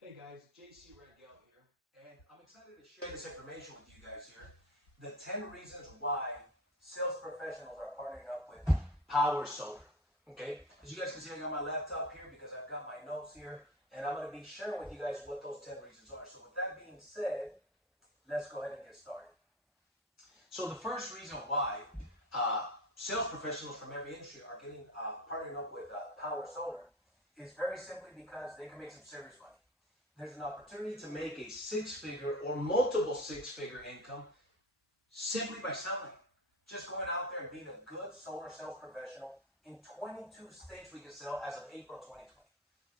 Hey guys, JC Rangel here, and I'm excited to share this information with you guys here. The 10 reasons why sales professionals are partnering up with Powur Solar. Okay, as you guys can see, I got my laptop here because I've got my notes here, and I'm going to be sharing with you guys what those 10 reasons are. So with that being said, let's go ahead and get started. So the first reason why sales professionals from every industry are getting partnering up with Powur Solar is very simply because they can make some serious money. There's an opportunity to make a six-figure or multiple six-figure income simply by selling. Just going out there and being a good solar sales professional. In 22 states we can sell as of April 2020.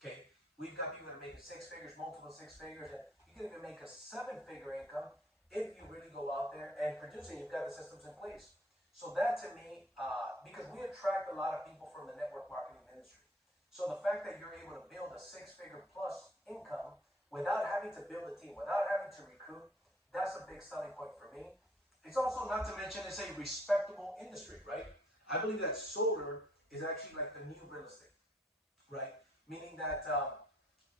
Okay, we've got people that are making six figures, multiple six figures, and you can even make a seven-figure income if you really go out there and produce it. You've got the systems in place. So that to me, because we attract a lot of people from the network marketing industry. So the fact that you're able to build a six-figure plus income without having to build a team, without having to recruit, that's a big selling point for me. It's also, not to mention, it's a respectable industry, right? I believe that solar is actually like the new real estate, right? Meaning that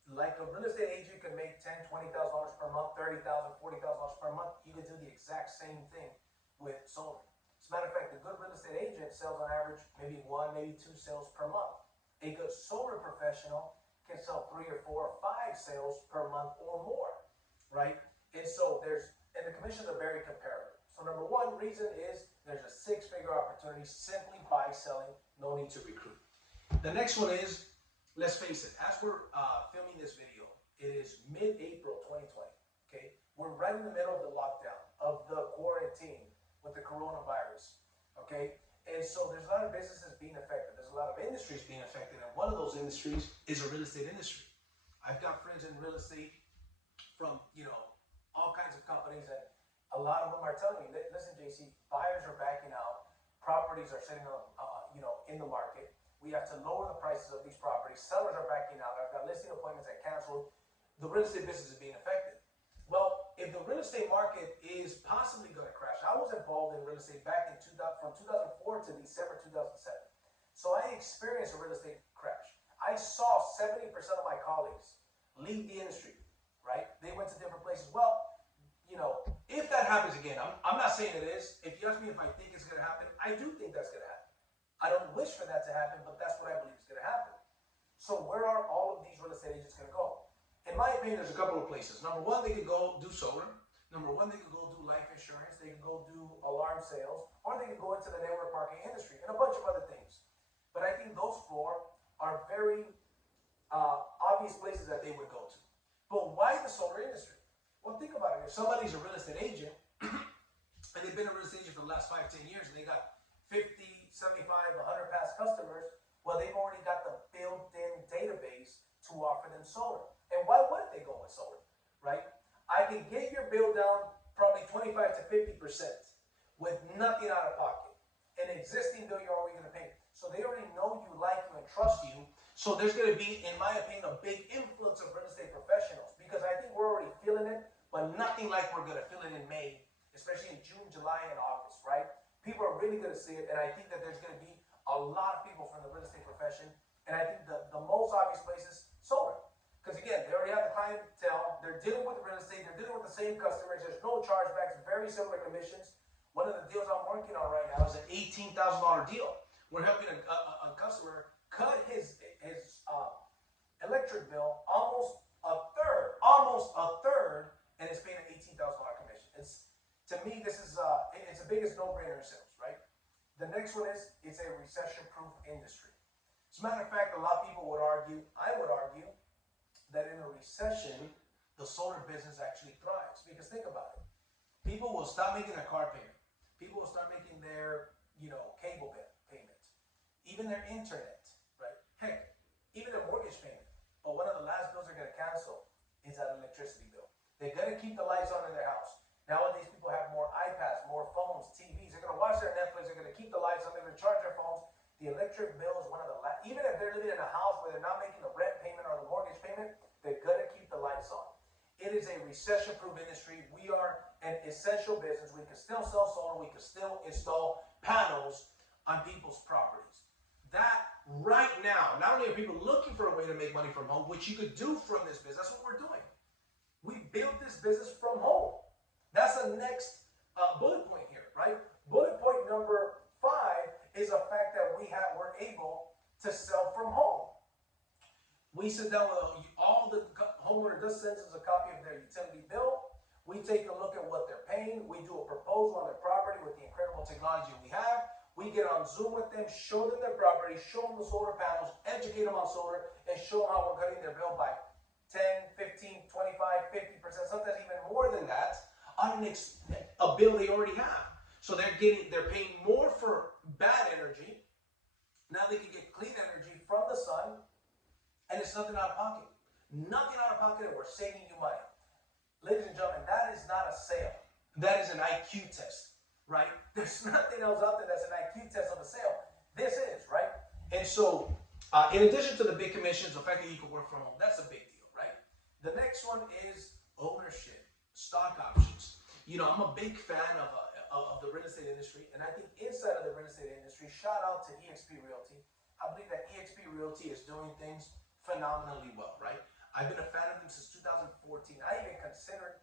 like a real estate agent can make $10,000, $20,000 per month, $30,000, $40,000 per month. You can do the exact same thing with solar. As a matter of fact, a good real estate agent sells on average maybe one, maybe two sales per month. A good solar professional can sell 3 or 4 or 5 sales per month or more, right? And so and the commissions are very comparable. So number one reason is there's a six-figure opportunity simply by selling, no need to recruit. The next one is, let's face it, as we're filming this video, it is mid-April 2020, okay? We're right in the middle of the lockdown, of the quarantine with the coronavirus, okay? And so there's a lot of businesses being affected. There's a lot of industries being affected. And one of those industries is a real estate industry. I've got friends in real estate from, all kinds of companies. And a lot of them are telling me, listen, JC, buyers are backing out. Properties are sitting on, in the market. We have to lower the prices of these properties. Sellers are backing out. I've got listing appointments that canceled. The real estate business is being affected. Well, if the real estate market is possibly going to crash, I was involved in real estate back in from 2004 to December 2007. So I experienced a real estate crash. I saw 70% of my colleagues leave the industry, right? They went to different places. Well, if that happens again, I'm not saying it is. If you ask me if I think it's going to happen, I do think that's going to happen. I don't wish for that to happen, but that's what I believe is going to happen. So where are all of these real estate agents going to go? In my opinion, there's a couple of places. Number one, they could go do solar. Number one, they could go do life insurance. They could go do alarm sales. Or they could go into the network marketing industry and a bunch of other things. But I think those four are very obvious places that they would go to. But why the solar industry? Well, think about it. If somebody's a real estate agent, and they've been a real estate agent for the last 5, 10 years, and they got 50, 75, 100 past customers, well, they've already got the built-in database to offer them solar. And why wouldn't they go with solar, right? I can get your bill down probably 25 to 50% with nothing out of pocket. An existing bill you're already going to pay. So they already know you, like you, and trust you. So there's going to be, in my opinion, a big influx of real estate professionals because I think we're already feeling it, but nothing like we're going to feel it in May, especially in June, July, and August, right? People are really going to see it, and I think that there's going to be a lot of people from the real estate profession, and I think the most obvious place is solar. Because again, they already have the clientele, they're dealing with real estate, they're dealing with the same customers, there's no chargebacks, very similar commissions. One of the deals I'm working on right now is an $18,000 deal. We're helping a customer cut his electric bill almost a third, and it's paying an $18,000 commission. To me, this is it's the biggest no-brainer in sales, right? The next one is it's a recession-proof industry. As a matter of fact, a lot of people would argue, I would argue, that in a recession, the solar business actually thrives. Because think about it. People will stop making their car payment. People will start making their, cable payments. Even their internet, right? Heck, even their mortgage payment. But one of the last bills they're going to cancel is that electricity bill. They're going to keep the lights on in their house. Nowadays, people have more iPads, more phones, TVs. They're going to watch their Netflix. They're going to keep the lights on. They're going to charge their phones. The electric bill is one of the last. Even if they're living in a house where they're not making the rent payment or the mortgage payment, they're going to keep the lights on. It is a recession-proof industry. We are an essential business. We can still sell solar. We can still install panels on people's properties. That right now, not only are people looking for a way to make money from home, which you could do from this business, that's what we're doing. We built this business from home. That's the next bullet point here, right? Bullet point number 5 is the fact that we're able to sell from home. We sit down with all the homeowner does send us a copy of their utility bill. We take a look at what they're paying. We do a proposal on their property with the incredible technology we have. We get on Zoom with them, show them their property, show them the solar panels, educate them on solar, and show them how we're cutting their bill by 10, 15, 25, 50%, sometimes even more than that, on a bill they already have. So they're paying more for bad energy. Now they can get clean energy from the sun, and it's nothing out of pocket. Nothing out of pocket, and we're saving you money. Ladies and gentlemen, that is not a sale. That is an IQ test, right? There's nothing else out there that's an IQ test of a sale. This is, right? And so, in addition to the big commissions, the fact that you can work from home, that's a big deal, right? The next one is ownership, stock options. You know, I'm a big fan of the real estate industry, and I think inside of the real estate industry, shout out to eXp Realty. I believe that eXp Realty is doing things phenomenally well, right? I've been a fan of them since 2014. I even considered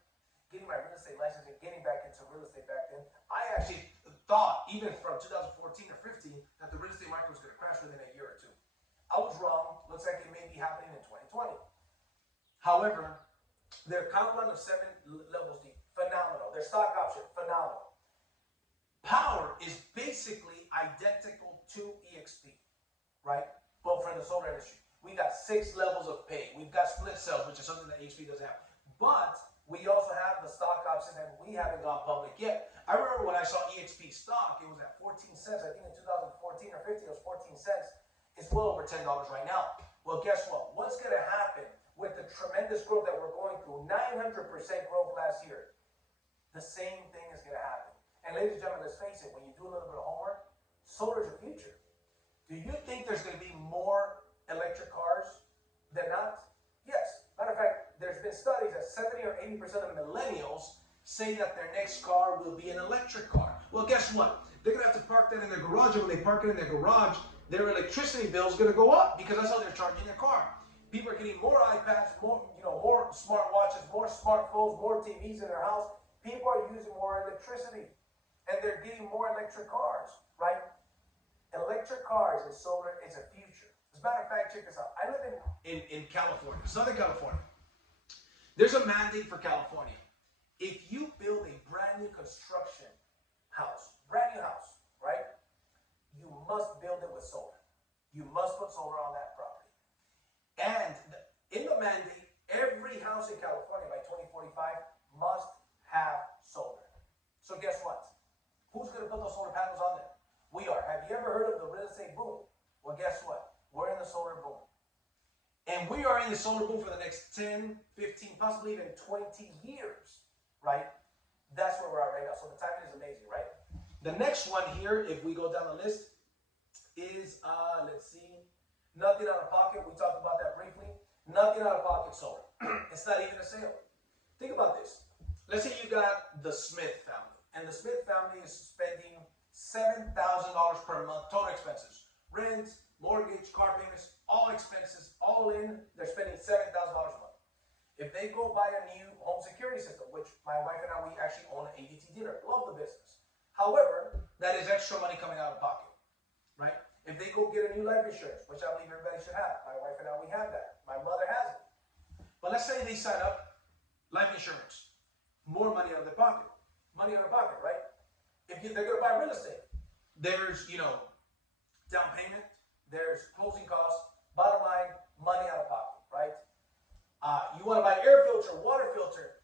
getting my real estate license and getting back into real estate back then. I actually thought, even from 2014 or 15, that the real estate market was going to crash within a year or two. I was wrong. Looks like it may be happening in 2020. However, their compound of 7 levels deep, phenomenal. Their stock option, phenomenal. Powur is basically identical to eXp, right? But for the solar industry. We got 6 levels of pay. We've got split sales, which is something that eXp doesn't have. But we also have the stock option, and we haven't gone public yet. I remember when I saw eXp stock, it was at 14 cents. I think in 2014 or 15, it was 14 cents. It's well over $10 right now. Well, guess what? What's going to happen with the tremendous growth that we're going through? 900% growth last year. The same thing is going to happen. And ladies and gentlemen, let's face it, when you do a little bit of homework, solar is the future. Do you think there's going to be more electric cars than not? Yes. Matter of fact, there's been studies that 70 or 80% of millennials say that their next car will be an electric car. Well, guess what? They're going to have to park that in their garage, and when they park it in their garage, their electricity bill is going to go up because that's how they're charging their car. People are getting more iPads, more smartwatches, more smartphones, more TVs in their house. People are using more electricity, and they're getting more electric cars, right? Electric cars and solar is a future. As a matter of fact, check this out. I live in California, Southern California. There's a mandate for California. If you build a brand new construction house, brand new house, right? You must build it with solar. You must put solar on that property. And in the mandate, every house in California by 2045 must have solar. So guess what? Who's going to put those solar panels on there? We are. Have you ever heard of the real estate boom? Well, guess what? We're in the solar boom. And we are in the solar boom for the next 10, 15, possibly even 20 years, right? That's where we're at right now. So the timing is amazing, right? The next one here, if we go down the list, is, let's see, nothing out of pocket. We talked about that briefly. Nothing out of pocket solar. It's not even a sale. Think about this. Let's say you got the Smith family, and the Smith family is spending $7,000 per month, total expenses. Rent, mortgage, car payments, all expenses, all in, they're spending $7,000 a month. If they go buy a new home security system, which my wife and I, we actually own an ADT dealer, love the business. However, that is extra money coming out of pocket, right? If they go get a new life insurance, which I believe everybody should have, my wife and I, we have that. My mother has it. But let's say they sign up life insurance, more money out of their pocket, right? If they're going to buy real estate, there's, down payment, there's closing costs, bottom line, money out of pocket, right? You want to buy air filter, water filter,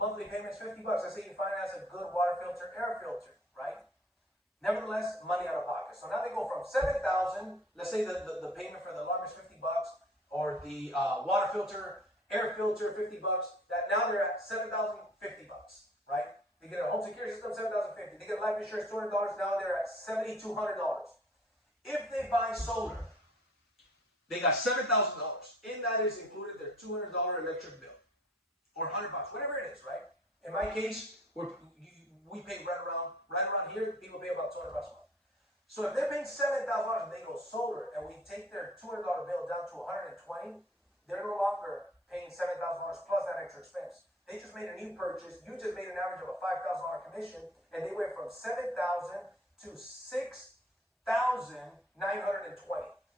monthly payments, $50. Let's say you finance a good water filter, air filter, right? Nevertheless, money out of pocket. So now they go from $7,000, let's say the payment for the alarm is $50, or the water filter, air filter, $50, that now they're at $7,050, right? They get a home security system, $7,050. They get life insurance, $200, now they're at $7,200. If they buy solar, they got $7,000. In that is included their $200 electric bill, or $100, whatever it is, right? In my case, we pay right around here. People pay about $200 a month. So if they're paying $7,000 and they go solar, and we take their $200 bill down to $120, they're no longer paying $7,000 plus that extra expense. They just made a new purchase. You just made an average of a $5,000 commission, and they went from $7,000 to $6,920.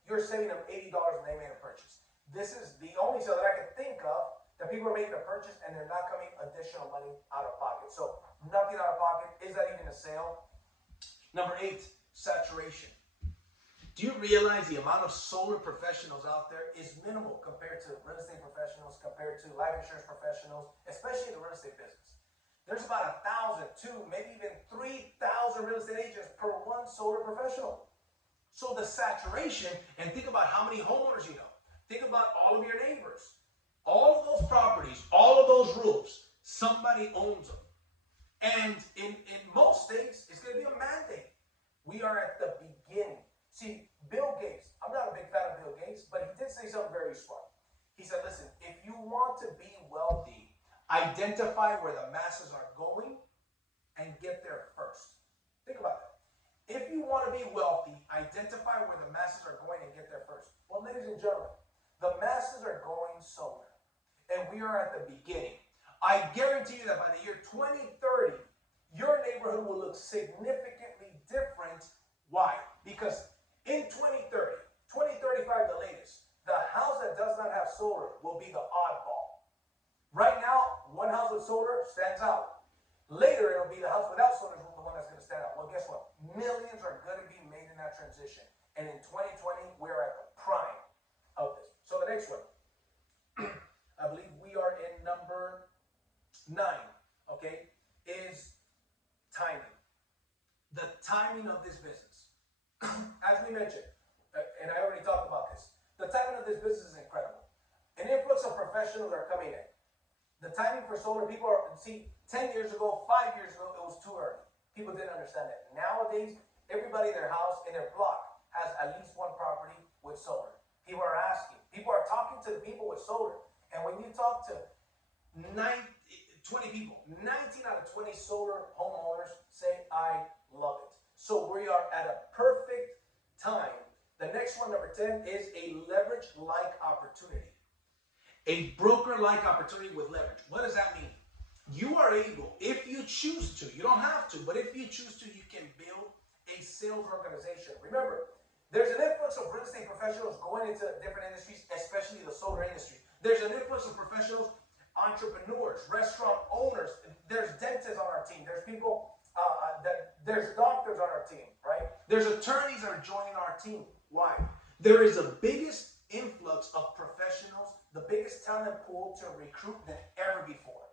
You're saving them $80 and they made a purchase. This is the only sale that I can think of that people are making a purchase and they're not coming additional money out of pocket. So nothing out of pocket. Is that even a sale? Number 8, saturation. Do you realize the amount of solar professionals out there is minimal compared to real estate professionals, compared to life insurance professionals, especially in the real estate business? There's about 1,000, 2, maybe even 3,000 real estate agents per one solar professional. So the saturation, and think about how many homeowners you know. Think about all of your neighbors. All of those properties, all of those roofs, somebody owns them. And in most states, it's going to be a mandate. We are at the beginning. See, Bill Gates, I'm not a big fan of Bill Gates, but he did say something very smart. He said, listen, if you want to be wealthy, identify where the masses are going and get there first. Think about that. If you want to be wealthy, identify where the masses are going and get there first. Well, ladies and gentlemen, the masses are going solar, and we are at the beginning. I guarantee you that by the year 2030, your neighborhood will look significantly different. Why? Because in 2030, 2035 the latest, the house that does not have solar will be the oddball. Right now, one house with solar stands out. Later, it'll be the house without solar, the one that's going to stand out. Well, guess what? Millions are going to be made in that transition. And in 2020, we're at the prime of this. So the next one, I believe we are in number 9, okay, is timing. The timing of this business. As we mentioned, and I already talked about this, the timing of this business is incredible. An influx of professionals are coming in. The timing for solar, people are, see, 10 years ago, 5 years ago, it was too early. People didn't understand that. Nowadays, everybody in their house, in their block, has at least one property with solar. People are asking. People are talking to the people with solar. And when you talk to 20 people, 19 out of 20 solar homeowners say, I love it. So we are at a perfect time. The next one, number 10, is a leverage-like opportunity. A broker-like opportunity with leverage. What does that mean? You are able, if you choose to, you don't have to, but if you choose to, you can build a sales organization. Remember, there's an influx of real estate professionals going into different industries, especially the solar industry. There's an influx of professionals, entrepreneurs, restaurant owners. There's dentists on our team. There's people, there's doctors on our team, right? There's attorneys that are joining our team. Why? There is the biggest influx of professionals, the biggest talent pool to recruit than ever before.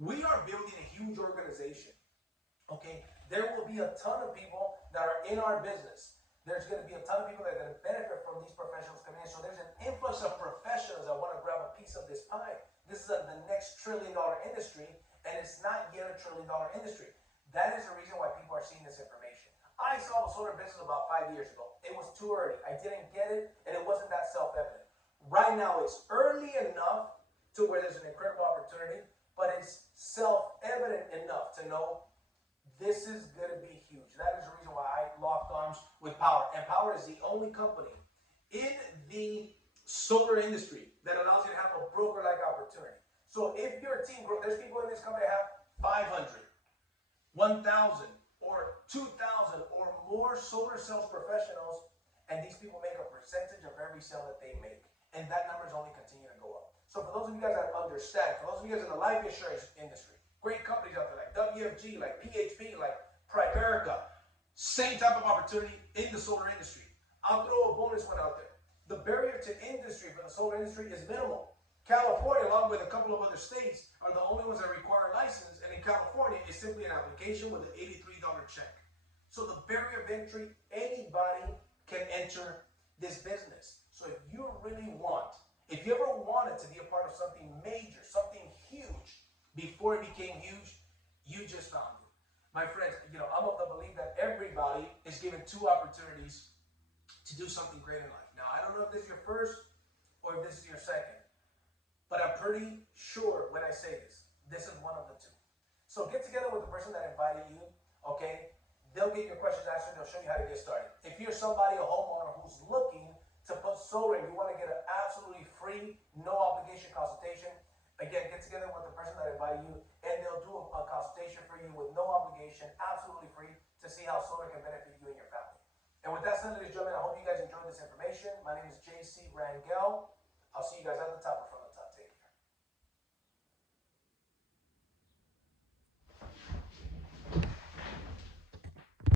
We are building a huge organization, okay? There will be a ton of people that are in our business. There's going to be a ton of people that are going to benefit from these professionals coming in. So there's an influx of professionals that want to grab a piece of this pie. This is the next trillion-dollar industry, and it's not yet a trillion-dollar industry. That is the reason why people are seeing this information. I saw the solar business about 5 years ago. It was too early. I didn't get it, and it wasn't that self-evident. Right now, it's early enough to where there's an incredible opportunity, but it's self-evident enough to know this is going to be huge. That is the reason why I locked arms with Powur. And Powur is the only company in the solar industry that allows you to have a broker-like opportunity. So if your team grows, there's people in this company that have 500, 1,000, or 2,000 or more solar sales professionals, and these people make a percentage of every sale that they make. And that number is only continue to go up. So for those of you guys that understand, for those of you guys in the life insurance industry, great companies out there like WFG, like PHP, like Primerica, same type of opportunity in the solar industry. I'll throw a bonus one out there. The barrier to industry for the solar industry is minimal. California, along with a couple of other states, are the only ones that require a license, and in California, it's simply an application with an $83 check. So the barrier of entry, anybody can enter this business. So if you really want, if you ever wanted to be a part of something major, something huge, before it became huge, you just found it. My friends, I'm of the belief that everybody is given 2 opportunities to do something great in life. Now, I don't know if this is your first or if this is your second, but I'm pretty sure when I say this, this is one of the 2. So get together with the person that invited you, okay? They'll get your questions answered. They'll show you how to get started. If you're somebody, a homeowner who's looking to put solar and you want to get an absolutely free, no obligation consultation, again, get together with the person that invited you and they'll do a consultation for you with no obligation, absolutely free, to see how solar can benefit you and your family. And with that said, ladies and gentlemen, I hope you guys enjoyed this information. My name is JC Rangel. I'll see you guys at the top of